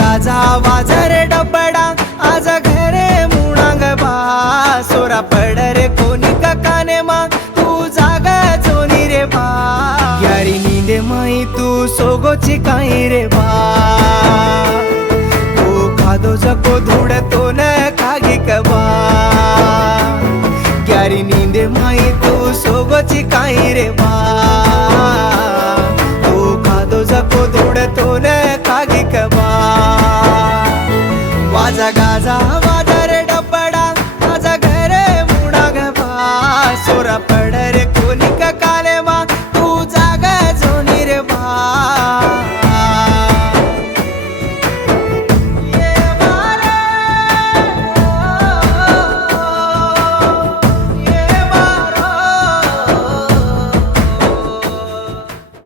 गाजा वाजरे डबडा आज घरे मुणांग बा सोरा पडरे कोणी काने मा तू जागा चोनी रे बा यारी नींदे माई तू सोगोची काही रे बा तू खादो जको धुड तो न खागी कबा यारी नींदे माई तू सोगोची काही रे बा